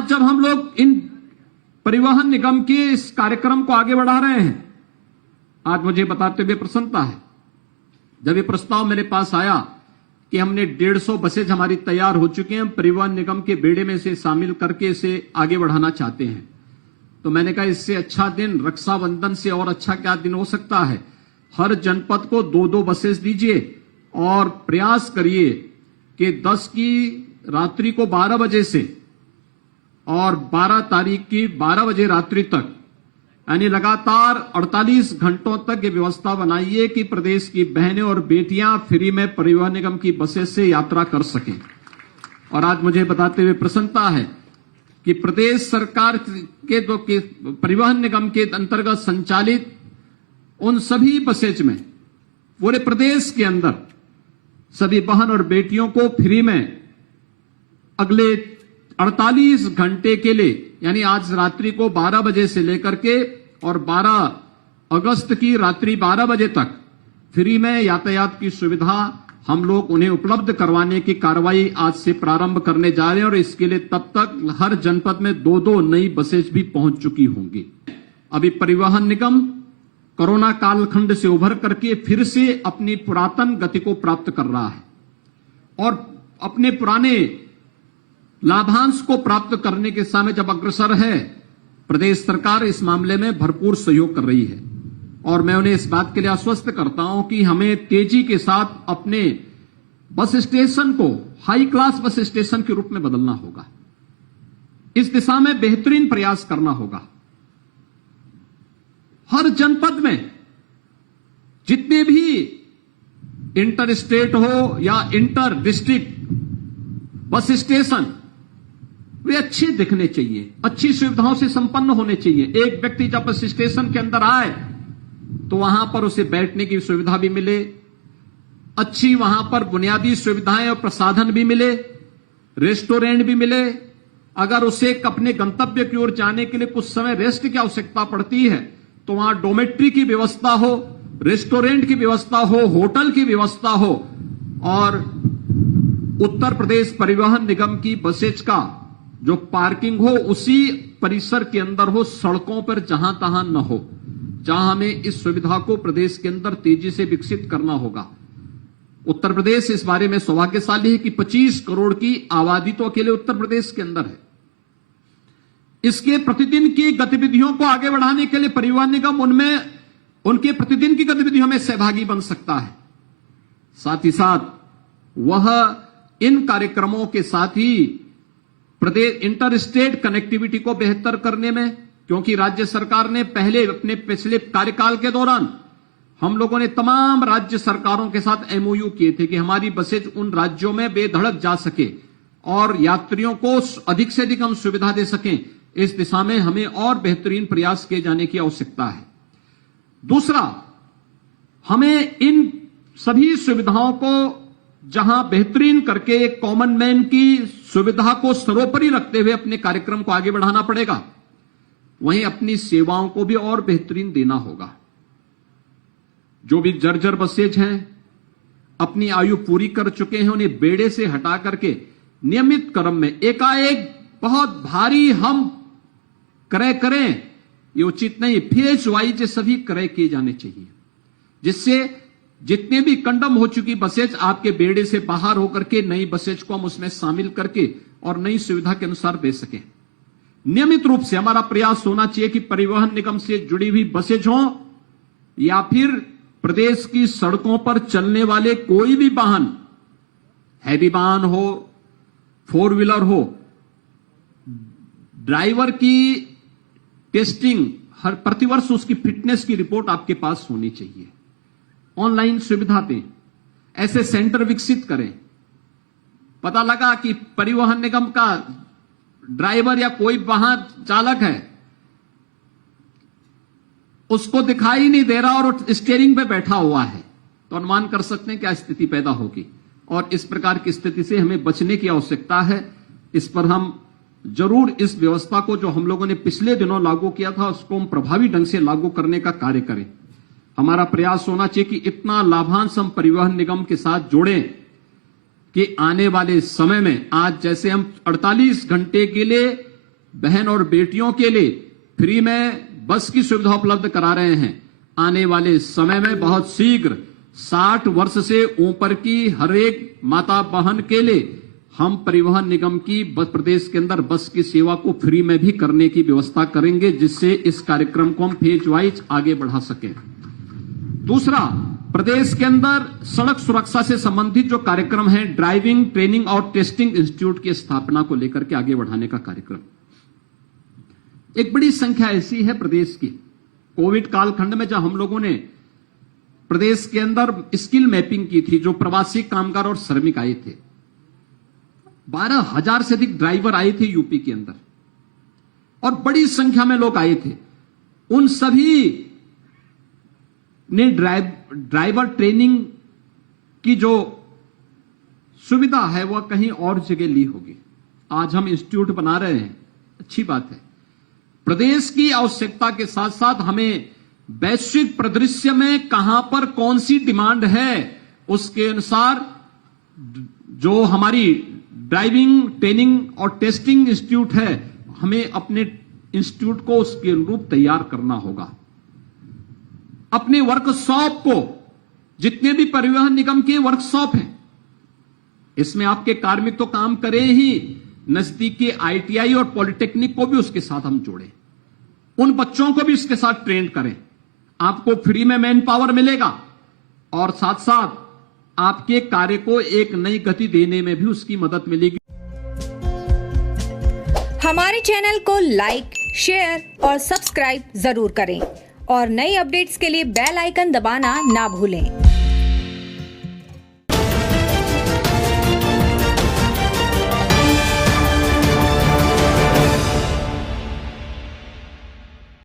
आज जब हम लोग इन परिवहन निगम के इस कार्यक्रम को आगे बढ़ा रहे हैं, आज मुझे बताते हुए प्रसन्नता है, जब ये प्रस्ताव मेरे पास आया कि हमने 150 बसेज हमारी तैयार हो चुकी हैं, परिवहन निगम के बेड़े में से शामिल करके इसे आगे बढ़ाना चाहते हैं, तो मैंने कहा इससे अच्छा दिन रक्षाबंधन से और अच्छा क्या दिन हो सकता है। हर जनपद को 2-2 बसेस दीजिए और प्रयास करिए कि 10 की रात्रि को 12 बजे से और 12 तारीख की 12 बजे रात्रि तक, यानी लगातार 48 घंटों तक ये व्यवस्था बनाइए कि प्रदेश की बहनें और बेटियां फ्री में परिवहन निगम की बसेस से यात्रा कर सकें। और आज मुझे बताते हुए प्रसन्नता है कि प्रदेश सरकार के परिवहन निगम के अंतर्गत संचालित उन सभी बसेज में पूरे प्रदेश के अंदर सभी बहन और बेटियों को फ्री में अगले 48 घंटे के लिए, यानी आज रात्रि को 12 बजे से लेकर के और 12 अगस्त की रात्रि 12 बजे तक फ्री में यातायात की सुविधा हम लोग उन्हें उपलब्ध करवाने की कार्रवाई आज से प्रारंभ करने जा रहे हैं। और इसके लिए तब तक हर जनपद में 2-2 नई बसेज भी पहुंच चुकी होंगी। अभी परिवहन निगम कोरोना कालखंड से उभर करके फिर से अपनी पुरातन गति को प्राप्त कर रहा है और अपने पुराने लाभांश को प्राप्त करने के समय जब अग्रसर है, प्रदेश सरकार इस मामले में भरपूर सहयोग कर रही है। और मैं उन्हें इस बात के लिए आश्वस्त करता हूं कि हमें तेजी के साथ अपने बस स्टेशन को हाई क्लास बस स्टेशन के रूप में बदलना होगा। इस दिशा में बेहतरीन प्रयास करना होगा। हर जनपद में जितने भी इंटर स्टेट हो या इंटर डिस्ट्रिक्ट बस स्टेशन, वे अच्छे दिखने चाहिए, अच्छी सुविधाओं से संपन्न होने चाहिए। एक व्यक्ति जब बस स्टेशन के अंदर आए तो वहां पर उसे बैठने की सुविधा भी मिले, अच्छी वहां पर बुनियादी सुविधाएं और प्रसाधन भी मिले, रेस्टोरेंट भी मिले। अगर उसे अपने गंतव्य की ओर जाने के लिए कुछ समय रेस्ट की आवश्यकता पड़ती है तो वहां डोमेट्री की व्यवस्था हो, रेस्टोरेंट की व्यवस्था हो, होटल की व्यवस्था हो। और उत्तर प्रदेश परिवहन निगम की बसेज का जो पार्किंग हो उसी परिसर के अंदर हो, सड़कों पर जहां तहां न हो। जहां हमें इस सुविधा को प्रदेश के अंदर तेजी से विकसित करना होगा। उत्तर प्रदेश इस बारे में सौभाग्यशाली है कि 25 करोड़ की आबादी तो अकेले उत्तर प्रदेश के अंदर है। इसके प्रतिदिन की गतिविधियों को आगे बढ़ाने के लिए परिवहन निगम उनमें उनके प्रतिदिन की गतिविधियों में सहभागी बन सकता है। साथ ही साथ वह इन कार्यक्रमों के साथ ही प्रदेश इंटर स्टेट कनेक्टिविटी को बेहतर करने में, क्योंकि राज्य सरकार ने पहले अपने पिछले कार्यकाल के दौरान हम लोगों ने तमाम राज्य सरकारों के साथ एमओयू किए थे कि हमारी बसेज उन राज्यों में बेधड़क जा सके और यात्रियों को अधिक से अधिक हम सुविधा दे सकें। इस दिशा में हमें और बेहतरीन प्रयास किए जाने की आवश्यकता है। दूसरा, हमें इन सभी सुविधाओं को जहां बेहतरीन करके कॉमन मैन की सुविधा को सर्वोपरि रखते हुए अपने कार्यक्रम को आगे बढ़ाना पड़ेगा, वहीं अपनी सेवाओं को भी और बेहतरीन देना होगा। जो भी जर्जर बसेज हैं, अपनी आयु पूरी कर चुके हैं, उन्हें बेड़े से हटा करके नियमित क्रम में एकाएक बहुत भारी हम क्रय करें, ये उचित नहीं। फेज वाइज सभी क्रय किए जाने चाहिए, जिससे जितने भी कंडम हो चुकी बसेज आपके बेड़े से बाहर होकर के नई बसेज को हम उसमें शामिल करके और नई सुविधा के अनुसार दे सकें। नियमित रूप से हमारा प्रयास होना चाहिए कि परिवहन निगम से जुड़ी हुई बसेज हो या फिर प्रदेश की सड़कों पर चलने वाले कोई भी वाहन, हैवी वाहन हो, 4 व्हीलर हो, ड्राइवर की टेस्टिंग हर प्रतिवर्ष उसकी फिटनेस की रिपोर्ट आपके पास होनी चाहिए। ऑनलाइन सुविधा दें, ऐसे सेंटर विकसित करें। पता लगा कि परिवहन निगम का ड्राइवर या कोई वाहन चालक है, उसको दिखाई नहीं दे रहा और स्टीयरिंग पे बैठा हुआ है, तो अनुमान कर सकते हैं क्या स्थिति पैदा होगी। और इस प्रकार की स्थिति से हमें बचने की आवश्यकता है। इस पर हम जरूर इस व्यवस्था को जो हम लोगों ने पिछले दिनों लागू किया था उसको हम प्रभावी ढंग से लागू करने का कार्य करें। हमारा प्रयास होना चाहिए कि इतना लाभांश हम परिवहन निगम के साथ जोड़ें कि आने वाले समय में आज जैसे हम 48 घंटे के लिए बहन और बेटियों के लिए फ्री में बस की सुविधा उपलब्ध करा रहे हैं। आने वाले समय में बहुत शीघ्र 60 वर्ष से ऊपर की हर एक माता बहन के लिए हम परिवहन निगम की प्रदेश के अंदर बस की सेवा को फ्री में भी करने की व्यवस्था करेंगे, जिससे इस कार्यक्रम को हम फेज वाइज आगे बढ़ा सकें। दूसरा, प्रदेश के अंदर सड़क सुरक्षा से संबंधित जो कार्यक्रम है, ड्राइविंग ट्रेनिंग और टेस्टिंग इंस्टीट्यूट की स्थापना को लेकर के आगे बढ़ाने का कार्यक्रम। एक बड़ी संख्या ऐसी है प्रदेश की, कोविड कालखंड में जब हम लोगों ने प्रदेश के अंदर स्किल मैपिंग की थी, जो प्रवासी कामगार और श्रमिक आए थे, 12,000 से अधिक ड्राइवर आए थे यूपी के अंदर और बड़ी संख्या में लोग आए थे। उन सभी ने ड्राइवर ट्रेनिंग की जो सुविधा है वह कहीं और जगह ली होगी। आज हम इंस्टीट्यूट बना रहे हैं, अच्छी बात है। प्रदेश की आवश्यकता के साथ साथ हमें वैश्विक परिदृश्य में कहां पर कौन सी डिमांड है, उसके अनुसार जो हमारी ड्राइविंग ट्रेनिंग और टेस्टिंग इंस्टीट्यूट है, हमें अपने इंस्टीट्यूट को उसके अनुरूप तैयार करना होगा। अपने वर्कशॉप को, जितने भी परिवहन निगम के वर्कशॉप हैं, इसमें आपके कार्मिक तो काम करें ही, नजदीकी ITI और पॉलिटेक्निक को भी उसके साथ हम जोड़ें, उन बच्चों को भी इसके साथ ट्रेन करें। आपको फ्री में मैन पावर मिलेगा और साथ साथ आपके कार्य को एक नई गति देने में भी उसकी मदद मिलेगी। हमारे चैनल को लाइक, शेयर और सब्सक्राइब जरूर करें और नई अपडेट्स के लिए बेल आइकन दबाना ना भूलें।